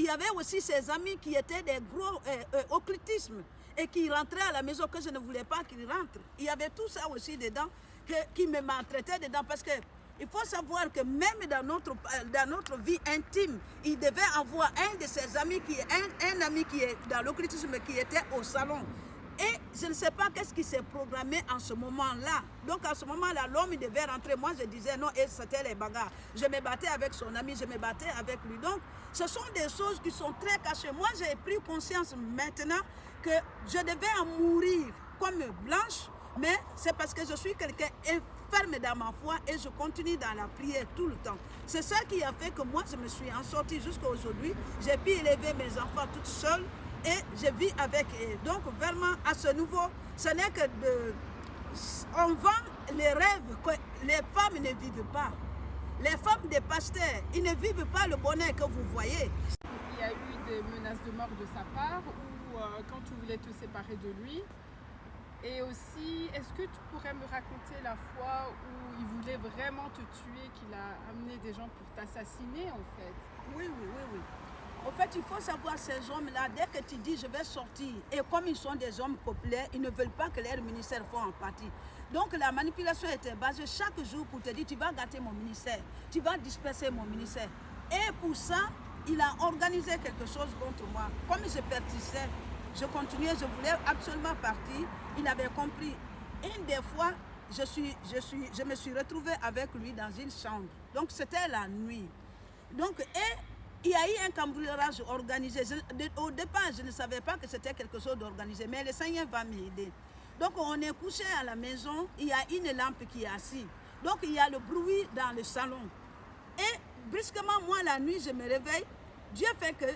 il y avait aussi ses amis qui étaient des gros occultismes et qui rentraient à la maison que je ne voulais pas qu'ils rentrent. Il y avait tout ça aussi dedans qui me maltraitait dedans parce que il faut savoir que même dans notre vie intime, il devait avoir un de ses amis, un ami qui est dans l'occultisme qui était au salon. Et je ne sais pas qu'est-ce qui s'est programmé en ce moment-là. Donc en ce moment-là, l'homme devait rentrer. Moi, je disais non, et c'était les bagarres. Je me battais avec son ami, je me battais avec lui. Donc, ce sont des choses qui sont très cachées. Moi, j'ai pris conscience maintenant que je devais en mourir comme blanche, mais c'est parce que je suis quelqu'un ferme dans ma foi et je continue dans la prière tout le temps. C'est ça qui a fait que moi, je me suis en sortie jusqu'à aujourd'hui. J'ai pu élever mes enfants toute seule. Et je vis avec eux. Donc vraiment, à ce niveau, ce n'est que on vend les rêves que les femmes ne vivent pas. Les femmes des pasteurs, ils ne vivent pas le bonheur que vous voyez. Il y a eu des menaces de mort de sa part ou quand tu voulais te séparer de lui. Et aussi, est-ce que tu pourrais me raconter la fois où il voulait vraiment te tuer, qu'il a amené des gens pour t'assassiner en fait? Oui. En fait, il faut savoir ces hommes-là, dès que tu dis je vais sortir, et comme ils sont des hommes populaires, ils ne veulent pas que leur ministère fasse en partie. Donc la manipulation était basée chaque jour pour te dire tu vas gâter mon ministère, tu vas disperser mon ministère. Et pour ça, il a organisé quelque chose contre moi. Comme je persistais, je continuais, je voulais absolument partir. Il avait compris. Une des fois, je me suis retrouvée avec lui dans une chambre. Donc c'était la nuit. Donc, il y a eu un cambriolage organisé. Au départ, je ne savais pas que c'était quelque chose d'organisé, mais le Seigneur va m'aider. Donc, on est couché à la maison, il y a une lampe qui est assise. Donc, il y a le bruit dans le salon. Et brusquement, moi, la nuit, je me réveille. Dieu fait que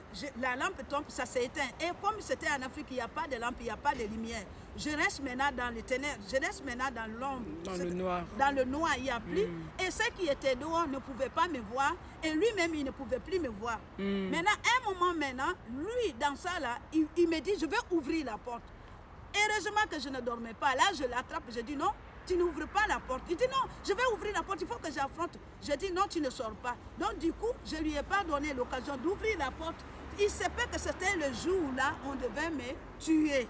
la lampe tombe, ça s'éteint. Et comme c'était en Afrique, il n'y a pas de lampe, il n'y a pas de lumière. Je reste maintenant dans les ténèbres, je reste maintenant dans l'ombre. Dans le noir. Dans le noir, il n'y a plus. Et ceux qui étaient dehors ne pouvaient pas me voir. Et lui-même, il ne pouvait plus me voir. Maintenant, un moment maintenant, lui, dans ça là, il me dit, je vais ouvrir la porte. Heureusement que je ne dormais pas. Là, je l'attrape, je dis non. Tu n'ouvres pas la porte. Il dit non, je vais ouvrir la porte, il faut que j'affronte. Je dis non, tu ne sors pas. Donc du coup, je ne lui ai pas donné l'occasion d'ouvrir la porte. Il se peut que c'était le jour là, on devait me tuer.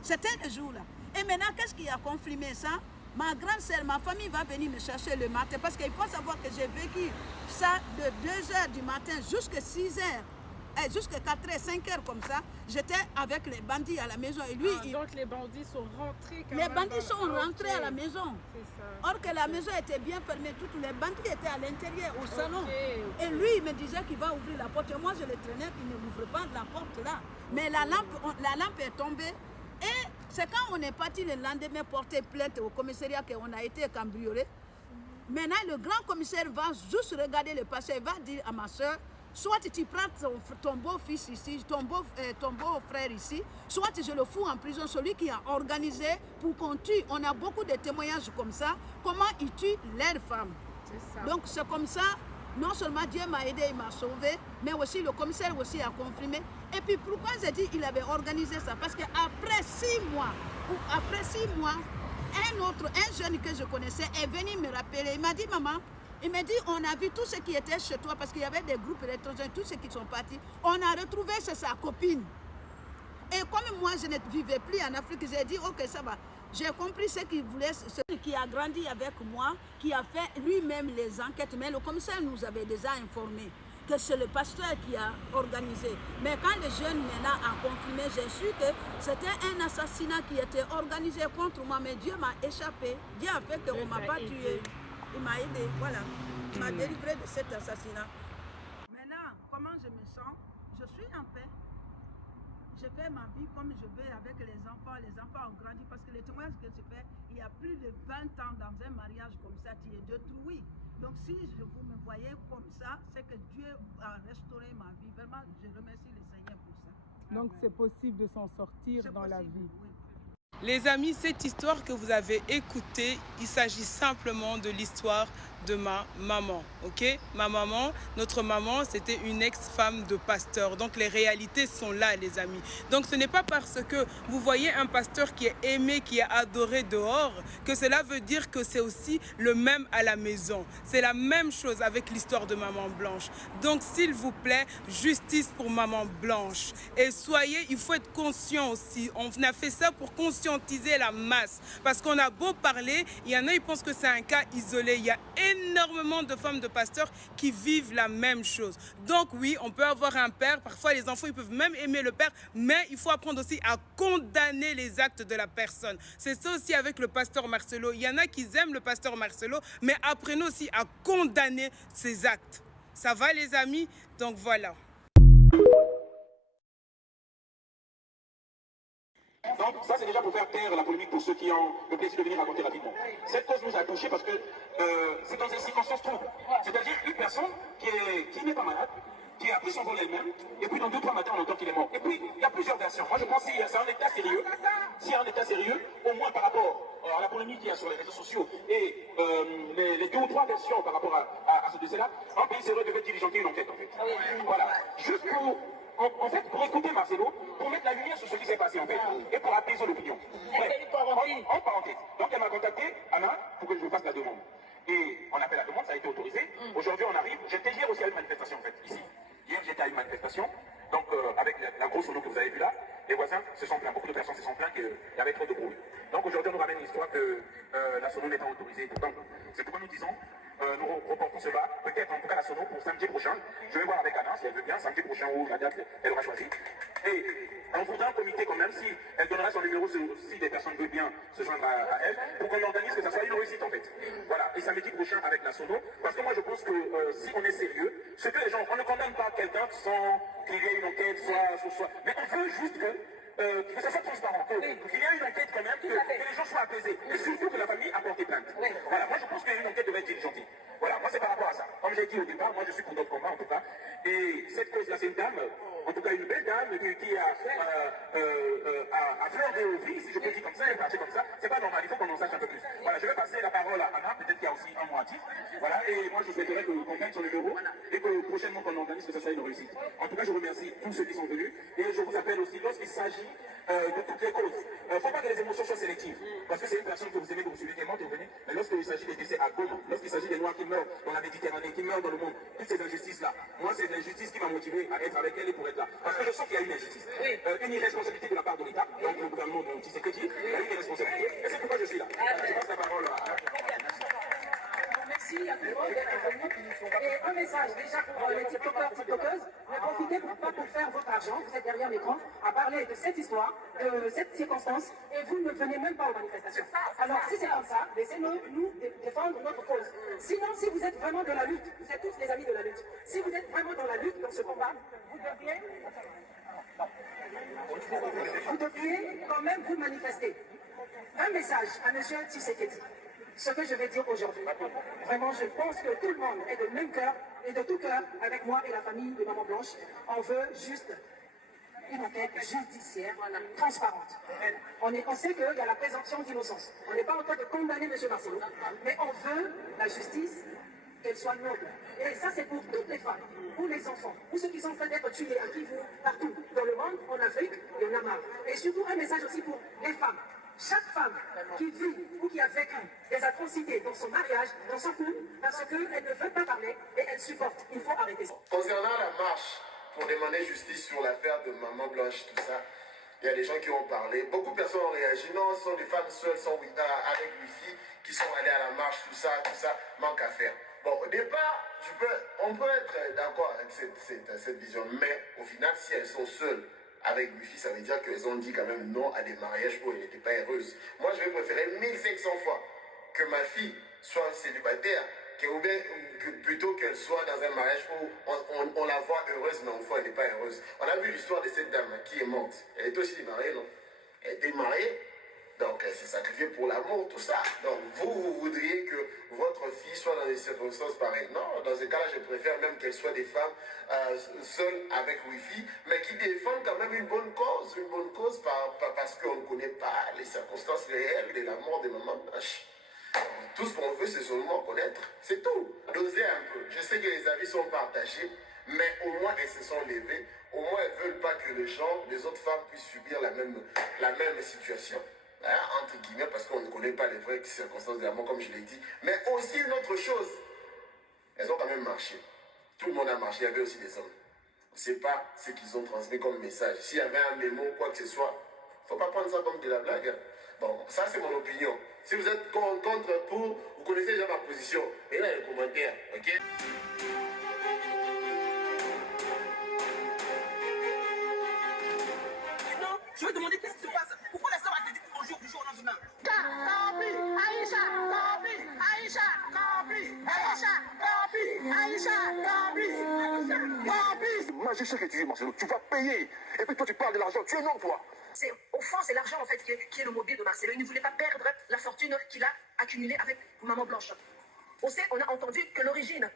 C'était le jour là. Et maintenant, qu'est-ce qui a confirmé ça? Ma grande sœur, ma famille va venir me chercher le matin parce qu'il faut savoir que j'ai vécu ça de 2h du matin jusqu'à 6h. Jusqu'à 4h, 5h comme ça, j'étais avec les bandits à la maison. Et lui, donc les bandits sont rentrés les bandits sont rentrés à la maison. Ça. Or que la maison était bien fermée, tous les bandits étaient à l'intérieur, au salon. Et lui, il me disait qu'il va ouvrir la porte. Et moi, je le traînais qu'il ne ouvre pas la porte là. Mais la lampe est tombée. Et c'est quand on est parti le lendemain porter plainte au commissariat qu'on a été cambriolé. Maintenant, le grand commissaire va juste regarder le passé, il va dire à ma soeur, soit tu prends ton beau-fils ici, ton beau-frère ici, soit je le fous en prison, celui qui a organisé pour qu'on tue. On a beaucoup de témoignages comme ça, comment ils tuent leurs femmes. Donc c'est comme ça, non seulement Dieu m'a aidé, il m'a sauvé, mais aussi le commissaire aussi a confirmé. Et puis pourquoi j'ai dit qu'il avait organisé ça? Parce qu'après 6 mois, un jeune que je connaissais est venu me rappeler, il m'a dit maman, il m'a dit, on a vu tout ce qui était chez toi, parce qu'il y avait des groupes étrangers, tous ceux qui sont partis. On a retrouvé chez sa copine. Et comme moi, je ne vivais plus en Afrique, j'ai dit, ok, ça va. J'ai compris ce qu'il voulait, celui qui a grandi avec moi, qui a fait lui-même les enquêtes. Mais le commissaire nous avait déjà informé que c'est le pasteur qui a organisé. Mais quand le jeune maintenant a confirmé, j'ai su que c'était un assassinat qui était organisé contre moi. Mais Dieu m'a échappé. Dieu a fait qu'on ne m'a pas tué. Il m'a aidé, voilà. Il m'a délivré de cet assassinat. Maintenant, comment je me sens? Je suis en paix. Je fais ma vie comme je veux avec les enfants. Les enfants ont grandi parce que les témoignages que je fais, il y a plus de 20 ans dans un mariage comme ça, tu es détruit. Donc si vous me voyez comme ça, c'est que Dieu a restauré ma vie. Vraiment, je remercie le Seigneur pour ça. Donc c'est possible de s'en sortir dans la vie. Oui. Les amis, cette histoire que vous avez écoutée, il s'agit simplement de l'histoire de ma maman, ok? Ma maman, notre maman, c'était une ex-femme de pasteur. Donc les réalités sont là, les amis. Donc ce n'est pas parce que vous voyez un pasteur qui est aimé, qui est adoré dehors, que cela veut dire que c'est aussi le même à la maison. C'est la même chose avec l'histoire de Maman Blanche. Donc s'il vous plaît, justice pour Maman Blanche. Et soyez, il faut être conscient aussi. On a fait ça pour conscientiser la masse. Parce qu'on a beau parler, il y en a, ils pensent que c'est un cas isolé. Il y a énormément de femmes de pasteurs qui vivent la même chose. Donc oui, on peut avoir un père, parfois les enfants ils peuvent même aimer le père, mais il faut apprendre aussi à condamner les actes de la personne. C'est ça aussi avec le pasteur Marcelo. Il y en a qui aiment le pasteur Marcelo, mais apprenez aussi à condamner ses actes. Ça va les amis? Donc voilà. Donc ça c'est déjà pour faire taire la polémique pour ceux qui ont le plaisir de venir raconter rapidement. Cette cause nous a touchés parce que c'est dans des circonstances troubles. C'est-à-dire une personne qui n'est pas malade, qui a pris son vol elle-même, et puis dans 2-3 matins on entend qu'il est mort. Et puis il y a plusieurs versions. Moi je pense que c'est un état sérieux, s'il y a un état sérieux, au moins par rapport à la polémique qu'il y a sur les réseaux sociaux et les 2 ou 3 versions par rapport à ce décès-là, un pays sérieux devait diligenter une enquête en fait. Voilà. Juste pour... En fait, pour écouter Marcelo, pour mettre la lumière sur ce qui s'est passé en fait, et pour apaiser l'opinion. En parenthèse. Donc elle m'a contacté, Anna, pour que je fasse la demande. Et on a fait la demande, ça a été autorisé. Aujourd'hui on arrive, j'étais hier aussi à une manifestation en fait, ici. Hier j'étais à une manifestation, donc avec la grosse sono que vous avez vue là, les voisins se sont plaints, beaucoup de personnes se sont plaints qu'il y avait trop de bruit. Donc aujourd'hui on nous ramène l'histoire que la sono n'est pas autorisée. Donc c'est pourquoi nous disons, nous reportons cela, peut-être en tout cas la sono pour samedi prochain. Je vais voir avec Anna si elle veut bien, samedi prochain ou la date elle aura choisi. Et on voudra un comité quand même, si elle donnera son numéro, si des personnes veulent bien se joindre à elle, pour qu'on organise que ça soit une réussite en fait. Voilà, et samedi prochain avec la sono, parce que moi je pense que si on est sérieux, ce que les gens, on ne condamne pas quelqu'un sans qu'il y ait une enquête, soit, mais on veut juste que ça soit transparent, qu'il y ait une enquête quand même, que les gens soient apaisés, et surtout que la famille a porté plainte. Voilà, moi je pense qu'une enquête devait être diligentée. Voilà, moi c'est par rapport à ça. Comme j'ai dit au départ, moi je suis pour notre combat en tout cas, et cette cause-là c'est une dame, en tout cas une belle dame qui a fleur de vie, si je peux dire comme ça, elle est partie comme ça, c'est pas normal, il faut qu'on en sache un peu plus. Voilà, je vais passer la parole à Anna, peut-être qu'il y a aussi un mot à dire. Voilà, et moi je souhaiterais qu'on gagne son numéro et que prochainement qu'on organise que ça soit une réussite. En tout cas, je remercie tous ceux qui sont venus et je vous appelle aussi lorsqu'il s'agit de toutes les causes. Il ne faut pas que les émotions soient sélectives, parce que c'est une personne que vous aimez, que vous suivez, qui est morte, et vous venez, mais lorsqu'il s'agit des décès à Goma, lorsqu'il s'agit des Noirs qui meurent dans la Méditerranée, qui meurent dans le monde, toutes ces injustices-là, moi c'est l'injustice qui m'a motivé à être avec elle et pour être là. Parce que je sens qu'il y a une injustice, une irresponsabilité de la part de l'État, donc le gouvernement de Tshisekedi, il y a une irresponsabilité, et c'est pourquoi je suis là. Je passe la parole à... Merci à tout le monde d'être venu. Et un message déjà pour les TikTokers, TikTokeuses, ne profitez pas pour faire votre argent, vous êtes derrière l'écran, à parler de cette histoire, de cette circonstance, et vous ne venez même pas aux manifestations. Alors si c'est comme ça, laissez-nous défendre notre cause. Sinon, si vous êtes vraiment dans la lutte, vous êtes tous les amis de la lutte, si vous êtes vraiment dans la lutte, dans ce combat, vous devriez quand même vous manifester. Un message à M. Tshisekedi. Ce que je vais dire aujourd'hui. Vraiment, je pense que tout le monde est de même cœur et de tout cœur avec moi et la famille de Maman Blanche. On veut juste une enquête judiciaire transparente. On sait qu'il y a la présomption d'innocence. On n'est pas en train de condamner M. Marcelo, mais on veut la justice, qu'elle soit noble. Et ça, c'est pour toutes les femmes, pour les enfants, pour ceux qui sont en train d'être tués à Kivu, partout, dans le monde, en Afrique, il y en a marre. Et surtout, un message aussi pour les femmes. Chaque femme qui vit ou qui a vécu des atrocités dans son mariage, dans son couple, parce qu'elle ne veut pas parler et elle supporte. Il faut arrêter ça. Concernant la marche pour demander justice sur l'affaire de Maman Blanche, tout ça, il y a des gens qui ont parlé. Beaucoup de personnes ont réagi. Non, ce sont des femmes seules, avec Wifi, qui sont allées à la marche, tout ça, manque à faire. Bon, au départ, on peut être d'accord avec cette vision, mais au final, si elles sont seules, avec Wifi, ça veut dire qu'elles ont dit quand même non à des mariages où elle n'était pas heureuse. Moi, je vais préférer 1500 fois que ma fille soit célibataire, plutôt qu'elle soit dans un mariage où on la voit heureuse, mais au fond, elle n'est pas heureuse. On a vu l'histoire de cette dame qui est morte. Elle était aussi mariée, non? Elle était mariée Donc, elle s'est sacrifiée pour l'amour, tout ça. Donc, vous voudriez que votre fille soit dans des circonstances pareilles. Non, dans ce cas-là, je préfère même qu'elle soit des femmes seules avec Wi-Fi, mais qui défendent quand même une bonne cause parce qu'on ne connaît pas les circonstances réelles de la mort de maman Blanche. Tout ce qu'on veut, c'est seulement connaître. C'est tout. Doser un peu. Je sais que les avis sont partagés, mais au moins elles se sont levées. Au moins elles ne veulent pas que les autres femmes puissent subir la même situation. Hein, entre guillemets, parce qu'on ne connaît pas les vraies circonstances de la mort, comme je l'ai dit. Mais aussi une autre chose. Elles ont quand même marché. Tout le monde a marché. Il y avait aussi des hommes. On ne sait pas ce qu'ils ont transmis comme message. S'il y avait un mémo ou quoi que ce soit, il ne faut pas prendre ça comme de la blague. Bon, ça c'est mon opinion. Si vous êtes contre, pour, vous connaissez déjà ma position. Et là, les commentaires, ok? Non, je vais demander qu'est-ce qui se passe. Pourquoi la sœur a été dit bonjour du jour au lendemain? Moi, je sais que tu es Marcelo, tu vas payer. Et puis toi, tu parles de l'argent. Tu es un homme, toi. Au fond, c'est l'argent en fait qui est le mobile de Marcelo. Il ne voulait pas perdre la fortune qu'il a accumulée avec Maman Blanche. On a entendu que l'origine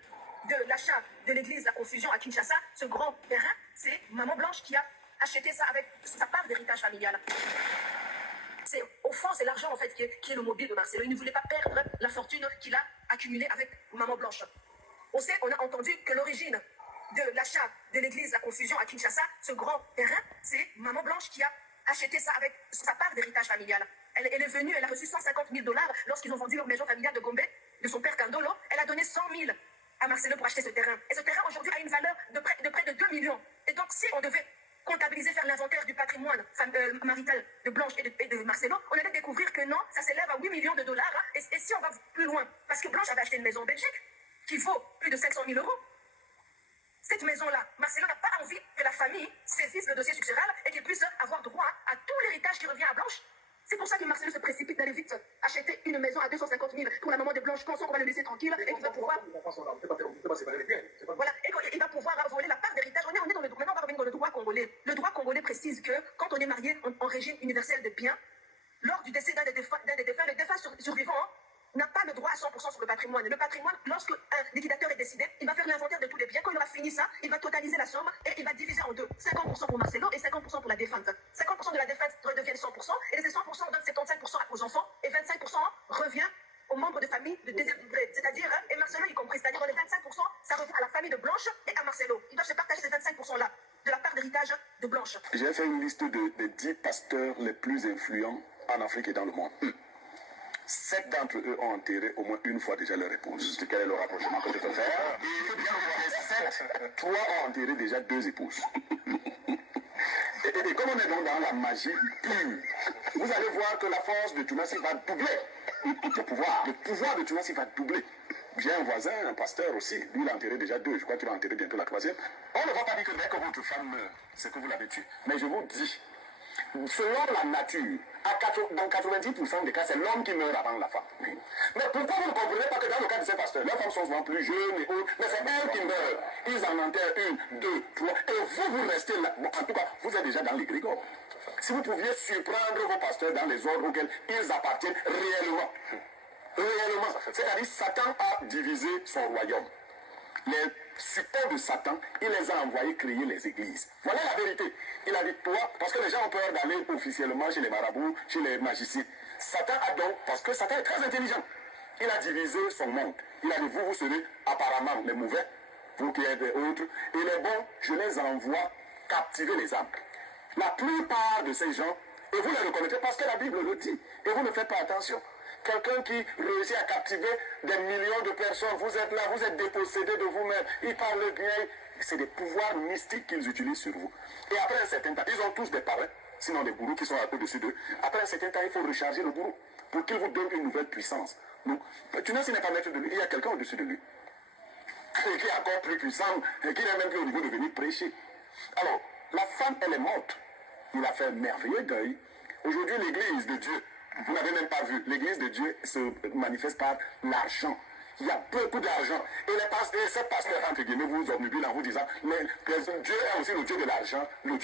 de l'achat de l'église La Confusion à Kinshasa, ce grand terrain, c'est Maman Blanche qui a acheté ça avec sa part d'héritage familial. Au fond, c'est l'argent en fait qui est le mobile de Marcelo. Il ne voulait pas perdre la fortune qu'il a accumulée avec Maman Blanche. On a entendu que l'origine de l'achat de l'église La Confusion à Kinshasa, ce grand terrain, c'est Maman Blanche qui a acheté ça avec sa part d'héritage familial. Elle est venue, elle a reçu 150 000 $ lorsqu'ils ont vendu leur maison familiale de Gombe, de son père Kandolo. Elle a donné 100 000 à Marcelo pour acheter ce terrain. Et ce terrain aujourd'hui a une valeur de près de 2 millions. Et donc si on devait comptabiliser, faire l'inventaire du patrimoine marital de Blanche et de Marcelo, on allait découvrir que non, ça s'élève à 8 millions de $. Et si on va plus loin, parce que Blanche avait acheté une maison en Belgique qui vaut plus de 500 000 €, cette maison-là, Marcelo n'a pas envie que la famille saisisse le dossier successoral et qu'il puisse avoir droit à tout l'héritage qui revient à Blanche. C'est pour ça que Marcelo se précipite d'aller vite acheter une maison à 250 000 pour la maman de Blanche, pensant qu'on va le laisser tranquille et qu'il va pouvoir... Voilà, et qu'il va pouvoir voler la part d'héritage. On est dans le... Maintenant, on va revenir dans le droit congolais. Le droit congolais précise que quand on est marié en régime universel de biens, lors du décès d'un des défunts, le défunt survivant n'a pas le droit à 100% sur le patrimoine. Le patrimoine, lorsque un liquidateur est décidé, il va faire l'inventaire de tous les biens. Quand il aura fini ça, il va totaliser la somme et il va diviser en deux. 50% pour Marcelo et 50% pour la défunte. 50% de la défunte redeviennent 100% et ces 100% donnent 75% aux enfants et 25% revient aux membres de famille de deuxième degré. C'est-à-dire, et Marcelo y compris, c'est-à-dire dans les 25%, ça revient à la famille de Blanche et à Marcelo. Ils doivent se partager ces 25%-là de la part d'héritage de Blanche. J'ai fait une liste des 10 pasteurs les plus influents en Afrique et dans le monde. 7 d'entre eux ont enterré au moins une fois déjà leur épouse. Quel est le rapprochement que je peux faire? Et bien voir 7, 3 ont enterré déjà 2 épouses. Et comme on est donc dans la magie pure, vous allez voir que la force de Tunasi va doubler. Le pouvoir de Tunasi va doubler. J'ai un voisin, un pasteur aussi, lui il a enterré déjà 2, je crois qu'il va enterrer bientôt la 3e. On ne va pas dire que dès que votre femme meurt, c'est que vous l'avez tué. Mais je vous dis, selon la nature, dans 90% des cas, c'est l'homme qui meurt avant la femme. Mais pourquoi vous ne comprenez pas que dans le cas de ces pasteurs, leurs femmes sont souvent plus jeunes et autres, mais c'est elles qui meurent. Ils en enterrent 1, 2, 3, et vous restez là. Bon, en tout cas, vous êtes déjà dans l'égrégore. Si vous pouviez surprendre vos pasteurs dans les ordres auxquels ils appartiennent réellement, c'est-à-dire Satan a divisé son royaume. Les supports de Satan, il les a envoyés créer les églises. Voilà la vérité. Il a dit, toi, parce que les gens ont peur d'aller officiellement chez les marabouts, chez les magiciens. Satan a donc, parce que Satan est très intelligent, il a divisé son monde. Il a dit, vous serez apparemment les mauvais, vous qui êtes autres, et les bons, je les envoie captiver les âmes. La plupart de ces gens, et vous les reconnaissez parce que la Bible le dit, et vous ne faites pas attention. Quelqu'un qui réussit à captiver des millions de personnes, vous êtes là, vous êtes dépossédé de vous-même, ils parlent bien, c'est des pouvoirs mystiques qu'ils utilisent sur vous. Et après un certain temps, ils ont tous des parrains, sinon des gourous qui sont au-dessus d'eux. Après un certain temps, il faut recharger le gourou pour qu'il vous donne une nouvelle puissance. Donc, Tunasi n'est pas maître de lui, il y a quelqu'un au-dessus de lui, et qui est encore plus puissant, et qui n'est même plus au niveau de venir prêcher. Alors, la femme, elle est morte. Il a fait un merveilleux deuil. Aujourd'hui, l'église de Dieu, vous n'avez même pas vu, l'église de Dieu se manifeste par l'argent. Il y a beaucoup d'argent. Et ces pasteurs, entre guillemets, vous obnubilent en vous disant, mais Dieu est aussi le Dieu de l'argent. Non.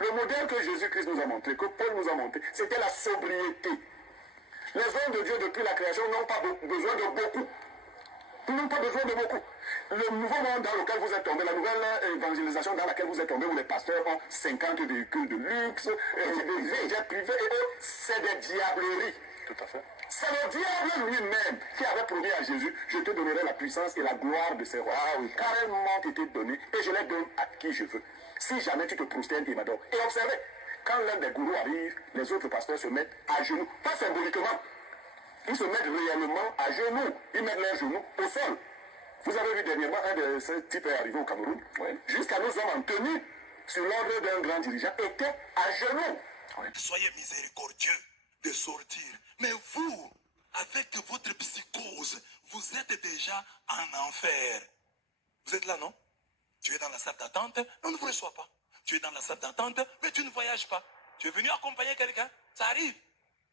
Le modèle que Jésus-Christ nous a montré, que Paul nous a montré, c'était la sobriété. Les hommes de Dieu depuis la création n'ont pas besoin de beaucoup. Ils n'ont pas besoin de beaucoup. Le nouveau monde dans lequel vous êtes tombé, la nouvelle évangélisation dans laquelle vous êtes tombé, où les pasteurs ont 50 véhicules de luxe, des jets privés, et eux, c'est des diableries. Tout à fait. C'est le diable lui-même qui avait promis à Jésus, je te donnerai la puissance et la gloire de ces rois. Ah oui, car elles m'ont été données et je les donne à qui je veux. Si jamais tu te prosternes et m'adores. Et observez, quand l'un des gourous arrive, les autres pasteurs se mettent à genoux, pas symboliquement. Ils se mettent réellement à genoux. Ils mettent leurs genoux au sol. Vous avez vu dernièrement, un de ces types est arrivé au Cameroun. Oui. Jusqu'à nos hommes en tenue, sur l'ordre d'un grand dirigeant, était à genoux. Oui. Soyez miséricordieux de sortir. Mais vous, avec votre psychose, vous êtes déjà en enfer. Vous êtes là, non? Tu es dans la salle d'attente, on ne vous reçoit pas. Tu es dans la salle d'attente, mais tu ne voyages pas. Tu es venu accompagner quelqu'un, ça arrive.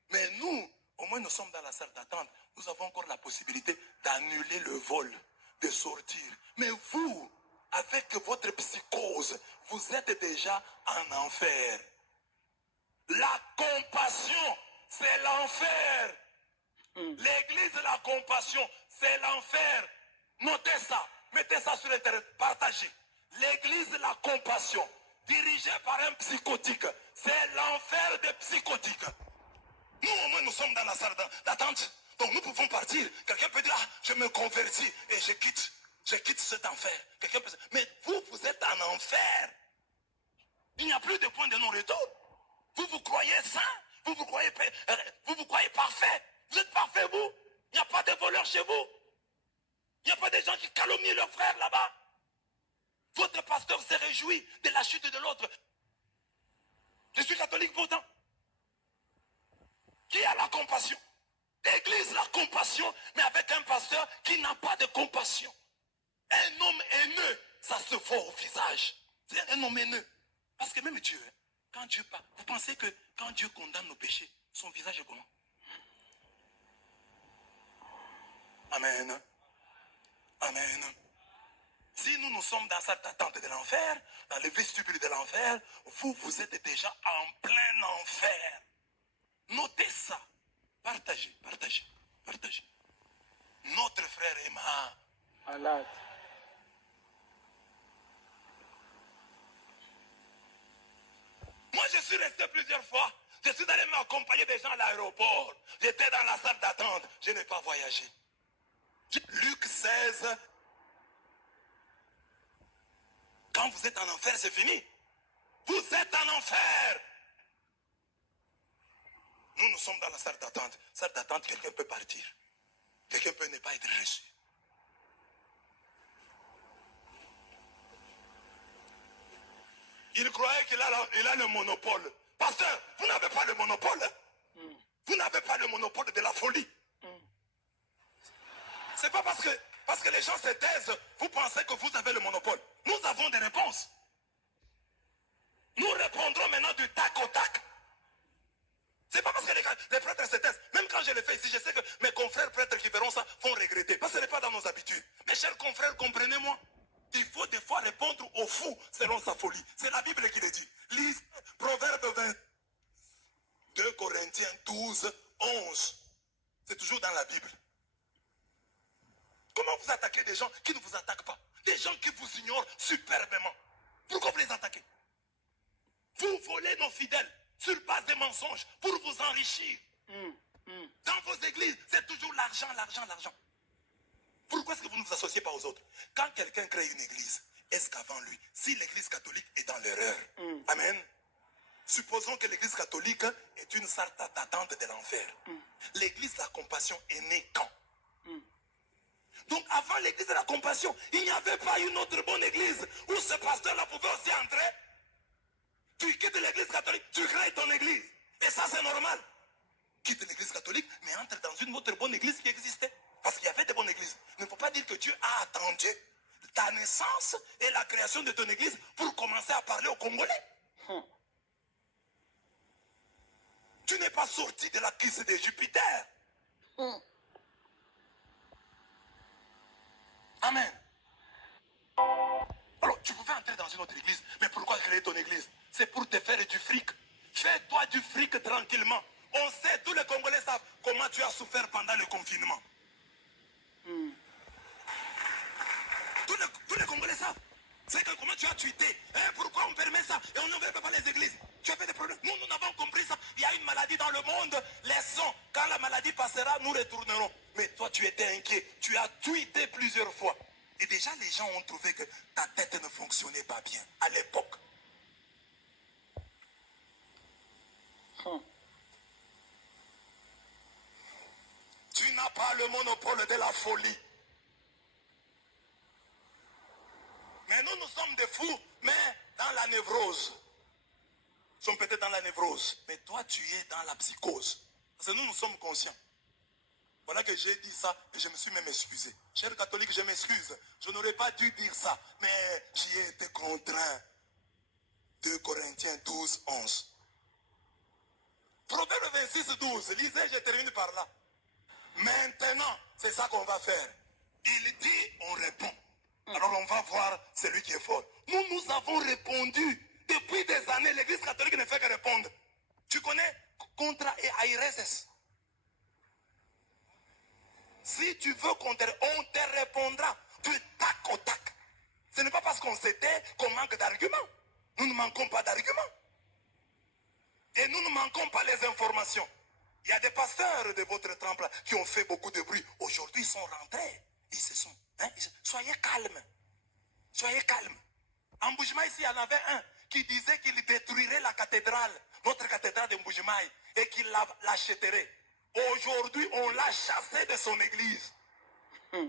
Mais nous, au moins nous sommes dans la salle d'attente, nous avons encore la possibilité d'annuler le vol, de sortir. Mais vous, avec votre psychose, vous êtes déjà en enfer. La compassion, c'est l'enfer. L'église de la compassion, c'est l'enfer. Notez ça, mettez ça sur Internet, partagez. L'église de la compassion, dirigée par un psychotique, c'est l'enfer des psychotiques. Nous, au moins, nous sommes dans la salle d'attente. Donc, nous pouvons partir. Quelqu'un peut dire, ah, je me convertis et je quitte cet enfer. Quelqu'un peut dire, mais vous, vous êtes en enfer. Il n'y a plus de point de non-retour. Vous vous croyez saint, vous vous croyez parfait. Vous êtes parfait, vous. Il n'y a pas de voleurs chez vous. Il n'y a pas de gens qui calomnient leurs frères là-bas. Votre pasteur s'est réjoui de la chute de l'autre. Je suis catholique pourtant. Qui a la compassion? L'église, la compassion, mais avec un pasteur qui n'a pas de compassion. Un homme haineux, ça se voit au visage. C'est un homme haineux. Parce que même Dieu, quand Dieu parle, vous pensez que quand Dieu condamne nos péchés, son visage est comment? Amen. Amen. Si nous sommes dans cette attente de l'enfer, dans le vestibule de l'enfer, vous êtes déjà en plein enfer. Notez ça. Partagez. Notre frère Emma. Malade. Moi, je suis resté plusieurs fois. Je suis allé m'accompagner des gens à l'aéroport. J'étais dans la salle d'attente. Je n'ai pas voyagé. Luc 16. Quand vous êtes en enfer, c'est fini. Vous êtes en enfer. Nous sommes dans la salle d'attente. Salle d'attente, quelqu'un peut partir. Quelqu'un peut ne pas être reçu. Il croyait qu'il a le monopole. Pasteur, vous n'avez pas le monopole. Vous n'avez pas le monopole de la folie. C'est pas parce que les gens se taisent, vous pensez que vous avez le monopole. Nous avons des réponses. Nous répondrons maintenant du tac au tac. C'est pas parce que les prêtres se taisent. Même quand je le fais ici, je sais que mes confrères prêtres qui verront ça vont regretter. Parce que ce n'est pas dans nos habitudes. Mes chers confrères, comprenez-moi. Il faut des fois répondre au fou selon sa folie. C'est la Bible qui le dit. Lise Proverbe 20. 2 Corinthiens 12, 11. C'est toujours dans la Bible. Comment vous attaquez des gens qui ne vous attaquent pas? Des gens qui vous ignorent superbement. Pourquoi vous les attaquez? Vous volez nos fidèles sur base des mensonges pour vous enrichir. Dans vos églises, c'est toujours l'argent. Pourquoi est-ce que vous ne vous associez pas aux autres? Quand quelqu'un crée une église, est-ce qu'avant lui, si l'église catholique est dans l'erreur, amen, supposons que l'église catholique est une salle d'attente de l'enfer. L'église de la compassion est née quand? Donc avant l'église de la compassion, il n'y avait pas une autre bonne église où ce pasteur-là pouvait aussi entrer. Tu quittes l'église catholique, tu crées ton église. Et ça c'est normal. Quitte l'église catholique, mais entre dans une autre bonne église qui existait. Parce qu'il y avait des bonnes églises. Il ne faut pas dire que Dieu a attendu ta naissance et la création de ton église pour commencer à parler aux Congolais. Tu n'es pas sorti de la cuisse de Jupiter. Amen. Alors, tu pouvais entrer dans une autre église, mais pourquoi créer ton église? c'est pour te faire du fric. Fais-toi du fric tranquillement. On sait, tous les Congolais savent comment tu as souffert pendant le confinement. Tous les Congolais savent. C'est que comment tu as tweeté. Hein, pourquoi on permet ça? Et on n'ouvre pas les églises. Tu as fait des problèmes. Nous n'avons compris ça. Il y a une maladie dans le monde. Laissons. Quand la maladie passera, nous retournerons. Mais toi, tu étais inquiet. Tu as tweeté plusieurs fois. Et déjà, les gens ont trouvé que ta tête ne fonctionnait pas bien à l'époque. Tu n'as pas le monopole de la folie. Mais nous sommes des fous, mais dans la névrose. Nous sommes peut-être dans la névrose, mais toi, tu es dans la psychose. Parce que nous sommes conscients. Voilà que j'ai dit ça et je me suis même excusé. Cher catholique, je m'excuse. Je n'aurais pas dû dire ça, mais j'y ai été contraint. 2 Corinthiens 12, 11. Proverbe 26, 12. Lisez, je termine par là. Maintenant, c'est ça qu'on va faire. Il dit, on répond. Alors on va voir celui qui est fort. Nous avons répondu. Depuis des années, l'Église catholique ne fait que répondre. Tu connais Contra et Aireses? Si tu veux contrer, on te répondra du tac au tac. Ce n'est pas parce qu'on s'était qu'on manque d'arguments. Nous ne manquons pas d'arguments. Et nous ne manquons pas les informations. Il y a des pasteurs de votre temple qui ont fait beaucoup de bruit. Aujourd'hui, ils sont rentrés. Ils se sont... soyez calmes. Soyez calmes. En Mbujimaï, ici, il y en avait un qui disait qu'il détruirait la cathédrale, notre cathédrale de Mbujimaï, et qu'il l'achèterait. Aujourd'hui, on l'a chassé de son église. On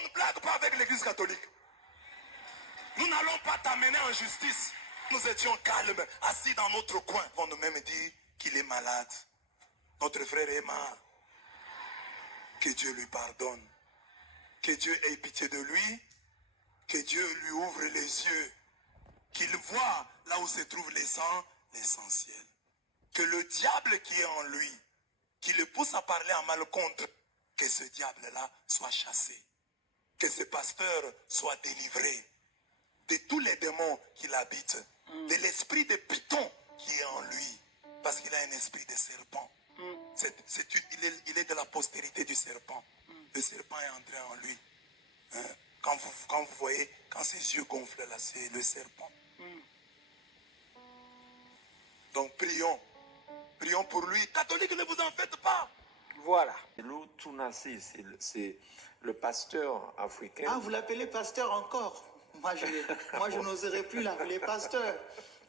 ne blague pas avec l'église catholique. Nous n'allons pas t'amener en justice. Nous étions calmes, assis dans notre coin. On nous même dit qu'il est malade. Notre frère est mort. Que Dieu lui pardonne. Que Dieu ait pitié de lui. Que Dieu lui ouvre les yeux. Qu'il voit là où se trouve l'essentiel. Que le diable qui est en lui, qui le pousse à parler en mal contre, que ce diable-là soit chassé. Que ce pasteur soit délivré de tous les démons qu'il habite. De l'esprit de Python qui est en lui. Parce qu'il a un esprit de serpent. Il est de la postérité du serpent. Le serpent est entré en lui. Hein? Quand vous voyez, quand ses yeux gonflent là, c'est le serpent. Donc prions. Prions pour lui. Catholiques, ne vous en faites pas. Voilà. Selou Tounassi, c'est le pasteur africain. Ah, vous l'appelez pasteur encore? Moi, je n'oserais plus l'appeler pasteur.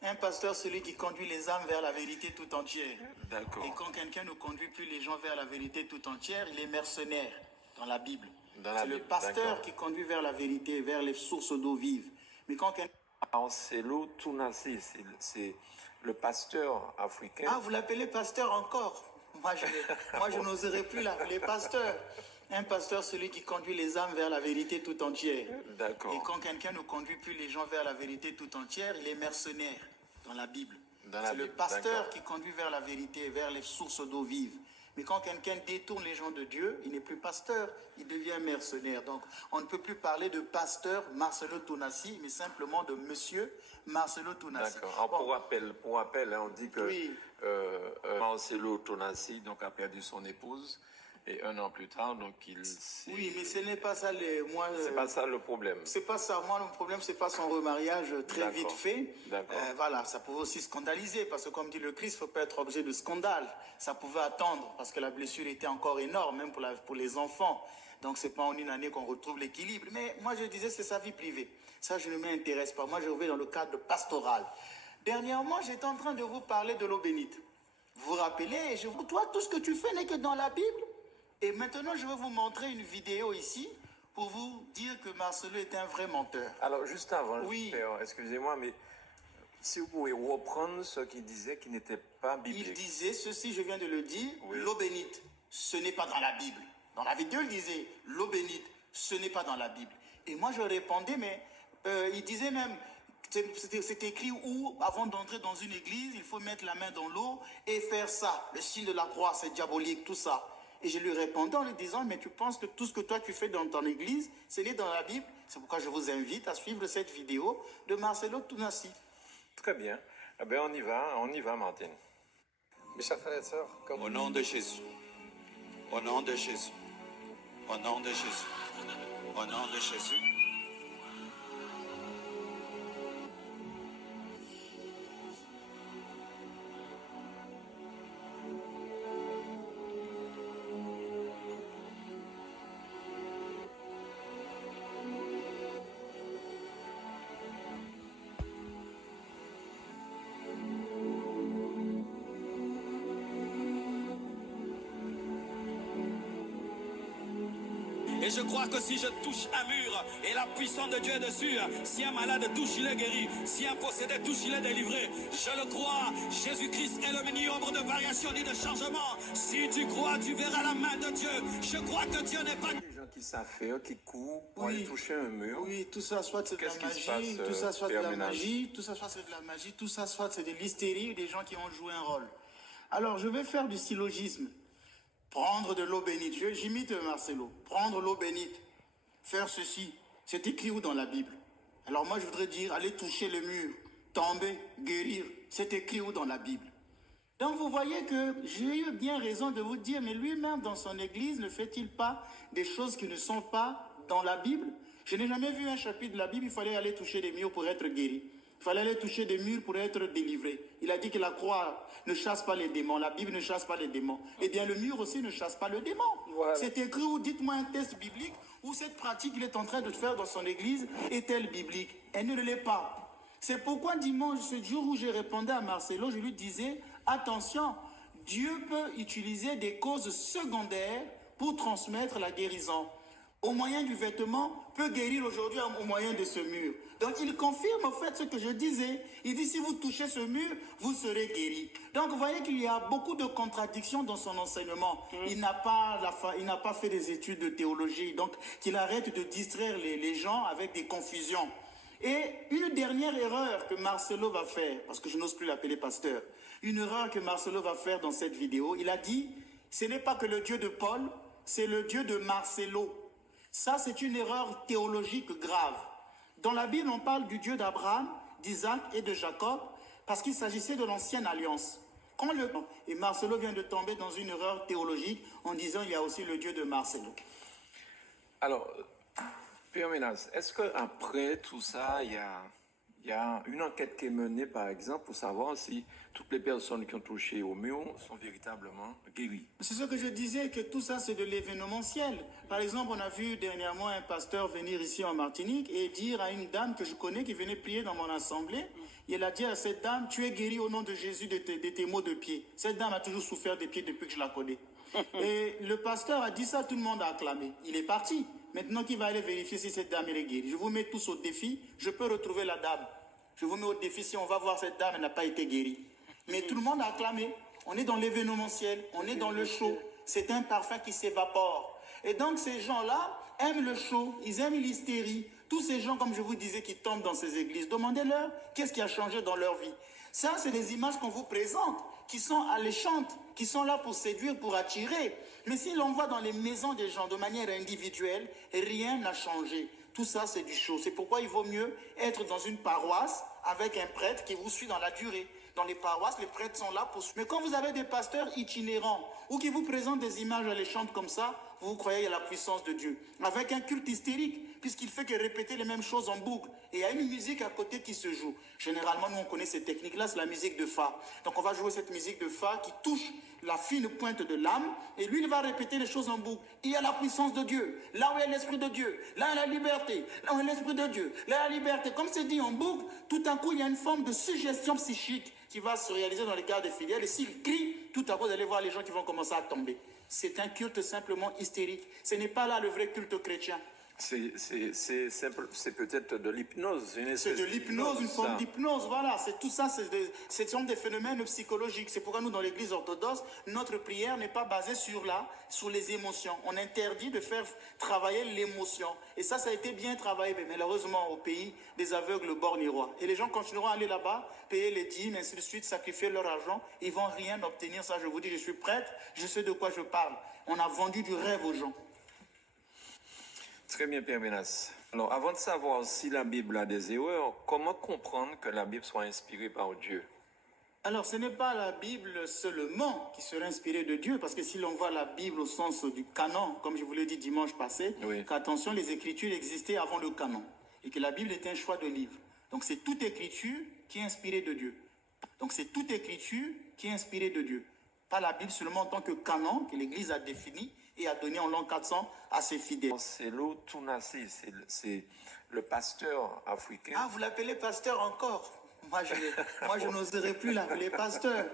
Un pasteur, celui qui conduit les âmes vers la vérité tout entière. D'accord. Et quand quelqu'un ne conduit plus les gens vers la vérité tout entière, il est mercenaire dans la Bible. C'est le pasteur qui conduit vers la vérité, vers les sources d'eau vive. Mais quand quelqu'un... Selou Tounassi, c'est le pasteur africain. Ah, vous l'appelez pasteur encore? Moi, je n'oserais plus l'appeler pasteur. Un pasteur, celui qui conduit les âmes vers la vérité tout entière. D'accord. Et quand quelqu'un ne conduit plus les gens vers la vérité tout entière, il est mercenaire dans la Bible. C'est le pasteur qui conduit vers la vérité, vers les sources d'eau vive. Mais quand quelqu'un détourne les gens de Dieu, il n'est plus pasteur, il devient mercenaire. Donc, on ne peut plus parler de pasteur Marcelo Tounassi, mais simplement de monsieur Marcelo Tounassi. D'accord. Alors, pour rappel, hein, on dit que oui. Marcelo Tounassi a perdu son épouse. Et 1 an plus tard, donc il... Oui, mais ce n'est pas ça c'est pas ça le problème. C'est pas ça. Moi, le problème, c'est pas son remariage très vite fait. D'accord. Voilà, ça pouvait aussi scandaliser, parce que comme dit le Christ, il ne faut pas être objet de scandale. Ça pouvait attendre, parce que la blessure était encore énorme, même pour les enfants. Donc, c'est pas en une année qu'on retrouve l'équilibre. Mais moi, je disais, c'est sa vie privée. Ça, je ne m'intéresse pas. Moi, je reviens dans le cadre pastoral. Dernièrement, j'étais en train de vous parler de l'eau bénite. Vous vous rappelez, toi, tout ce que tu fais n'est que dans la Bible. Et maintenant, je vais vous montrer une vidéo ici pour vous dire que Marcelo est un vrai menteur. Alors, juste avant, oui. Excusez-moi, mais si vous pouvez reprendre ce qu'il disait qui n'était pas biblique. Il disait ceci, je viens de le dire, oui. L'eau bénite, ce n'est pas dans la Bible. Dans la vidéo, il disait, l'eau bénite, ce n'est pas dans la Bible. Et moi, je répondais, mais il disait même... C'est écrit où, avant d'entrer dans une église, il faut mettre la main dans l'eau et faire ça. Le signe de la croix, c'est diabolique, tout ça. Et je lui répondais en lui disant, mais tu penses que tout ce que toi tu fais dans ton église, c'est né dans la Bible? C'est pourquoi je vous invite à suivre cette vidéo de Marcelo Tounassi. Très bien. Eh bien, on y va, Martine. Mes chers frères et sœurs, comme... Au nom de Jésus. Au nom de Jésus. Au nom de Jésus. Au nom de Jésus. Et je crois que si je touche un mur et la puissance de Dieu est dessus, si un malade touche, il est guéri. Si un possédé touche, il est délivré. Je le crois. Jésus-Christ est le mini-ombre de variation ni de changement. Si tu crois, tu verras la main de Dieu. Je crois que Dieu n'est pas... Les gens qui savent faire, qui courent pour aller toucher un mur. Oui, tout ça, soit c'est de la magie, tout ça, soit de la magie, tout ça, soit c'est de la magie, tout ça, soit c'est de l'hystérie, des gens qui ont joué un rôle. Alors, je vais faire du syllogisme. Prendre de l'eau bénite. J'imite Marcelo. Prendre l'eau bénite. Faire ceci. C'est écrit où dans la Bible? Alors moi, je voudrais dire, aller toucher le mur, tomber, guérir. C'est écrit où dans la Bible? Donc vous voyez que j'ai eu bien raison de vous dire, mais lui-même dans son église, ne fait-il pas des choses qui ne sont pas dans la Bible? Je n'ai jamais vu un chapitre de la Bible, il fallait aller toucher des murs pour être guéri. Il fallait aller toucher des murs pour être délivré. Il a dit que la croix ne chasse pas les démons. La Bible ne chasse pas les démons. Eh bien, le mur aussi ne chasse pas le démon. Voilà. C'est écrit où, dites-moi un test biblique, où cette pratique qu'il est en train de faire dans son église est-elle biblique? Elle ne l'est pas. C'est pourquoi dimanche, ce jour où j'ai répondu à Marcelo, je lui disais, attention, Dieu peut utiliser des causes secondaires pour transmettre la guérison. Au moyen du vêtement, peut guérir aujourd'hui au moyen de ce mur. Donc il confirme en fait ce que je disais. Il dit si vous touchez ce mur, vous serez guéri. Donc vous voyez qu'il y a beaucoup de contradictions dans son enseignement. Il n'a pas fait des études de théologie. Donc qu'il arrête de distraire les gens avec des confusions. Et une dernière erreur que Marcelo va faire, parce que je n'ose plus l'appeler pasteur, une erreur que Marcelo va faire dans cette vidéo, il a dit, ce n'est pas que le Dieu de Paul, c'est le Dieu de Marcelo. Ça, c'est une erreur théologique grave. Dans la Bible, on parle du Dieu d'Abraham, d'Isaac et de Jacob, parce qu'il s'agissait de l'ancienne alliance. Et Marcelo vient de tomber dans une erreur théologique en disant qu'il y a aussi le Dieu de Marcelo. Alors, Pierre Menas, est-ce qu'après tout ça, il y a une enquête qui est menée, par exemple, pour savoir si toutes les personnes qui ont touché au mur sont véritablement guéries? C'est ce que je disais, que tout ça, c'est de l'événementiel. Par exemple, on a vu dernièrement un pasteur venir ici en Martinique et dire à une dame que je connais qui venait prier dans mon assemblée, il a dit à cette dame, tu es guérie au nom de Jésus de tes maux de pied. Cette dame a toujours souffert des pieds depuis que je la connais. Et le pasteur a dit ça, tout le monde a acclamé. Il est parti. Maintenant, qui va aller vérifier si cette dame est guérie? Je vous mets tous au défi. Je peux retrouver la dame. Je vous mets au défi si on va voir cette dame, elle n'a pas été guérie. Mais tout le monde a acclamé. On est dans l'événementiel, on est dans le show. C'est un parfum qui s'évapore. Et donc, ces gens-là aiment le show, ils aiment l'hystérie. Tous ces gens, comme je vous disais, qui tombent dans ces églises, demandez-leur qu'est-ce qui a changé dans leur vie. Ça, c'est des images qu'on vous présente, qui sont alléchantes, qui sont là pour séduire, pour attirer. Mais si l'on voit dans les maisons des gens de manière individuelle, rien n'a changé. Tout ça, c'est du show. C'est pourquoi il vaut mieux être dans une paroisse avec un prêtre qui vous suit dans la durée. Dans les paroisses, les prêtres sont là pour... Mais quand vous avez des pasteurs itinérants ou qui vous présentent des images alléchantes comme ça, vous croyez à la puissance de Dieu. Avec un culte hystérique, puisqu'il fait que répéter les mêmes choses en boucle. Et il y a une musique à côté qui se joue. Généralement, nous, on connaît ces techniques-là, c'est la musique de Fa. Donc, on va jouer cette musique de Fa qui touche la fine pointe de l'âme. Et lui, il va répéter les choses en boucle. Il y a la puissance de Dieu. Là où il y a l'Esprit de Dieu. Là, il y a la liberté. Là où il y a l'Esprit de Dieu. Là, il y a la liberté. Comme c'est dit en boucle, tout à coup, il y a une forme de suggestion psychique qui va se réaliser dans les cas des fidèles. Et s'il crie, tout à coup, vous allez voir les gens qui vont commencer à tomber. C'est un culte simplement hystérique. Ce n'est pas là le vrai culte chrétien. C'est peut-être de l'hypnose. C'est de l'hypnose, une forme d'hypnose, voilà. C'est tout ça, ce sont des phénomènes psychologiques. C'est pourquoi nous, dans l'Église orthodoxe, notre prière n'est pas basée sur les émotions. On interdit de faire travailler l'émotion. Et ça a été bien travaillé, mais malheureusement, au pays des aveugles bornérois. Et les gens continueront à aller là-bas, payer les dîmes, ainsi de suite, sacrifier leur argent. Ils ne vont rien obtenir. Ça, je vous dis, je suis prêtre, je sais de quoi je parle. On a vendu du rêve aux gens. Très bien, Père Menas. Alors, avant de savoir si la Bible a des erreurs, comment comprendre que la Bible soit inspirée par Dieu? Alors, ce n'est pas la Bible seulement qui serait inspirée de Dieu, parce que si l'on voit la Bible au sens du canon, comme je vous l'ai dit dimanche passé, qu'attention, les Écritures existaient avant le canon, et que la Bible est un choix de livre. Donc, c'est toute Écriture qui est inspirée de Dieu. Donc, c'est toute Écriture qui est inspirée de Dieu. Pas la Bible seulement en tant que canon, que l'Église a défini, et a donné en l'an 400 à ses fidèles. C'est l'Outounassi, c'est le pasteur africain. Ah, vous l'appelez pasteur encore? Moi, je n'oserais plus l'appeler pasteur.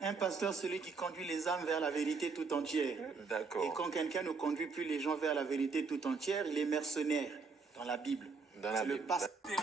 Un pasteur, celui qui conduit les âmes vers la vérité tout entière. D'accord. Et quand quelqu'un ne conduit plus les gens vers la vérité tout entière, il est mercenaire dans la Bible. C'est le pasteur. Un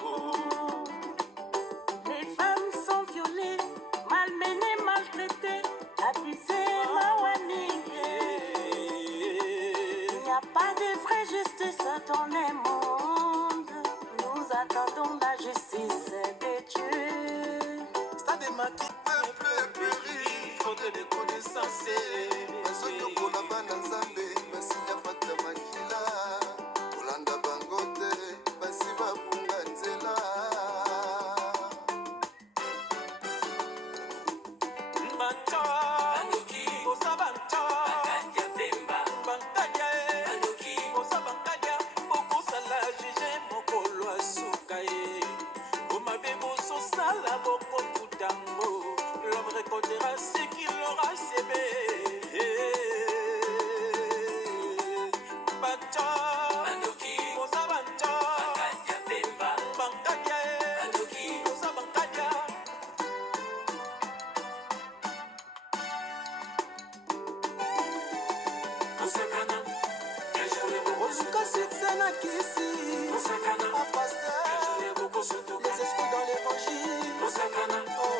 jour, les femmes sont violées, malmenées, maltraitées, abusées, mawaniguées. Il n'y a pas de vraie justice dans le monde. Nous attendons la justice de Dieu. Ça démarque peuple péri, faute de connaissances. L'homme récoltera ce qu'il aura semé. Les esprits dans l'évangile. Oh,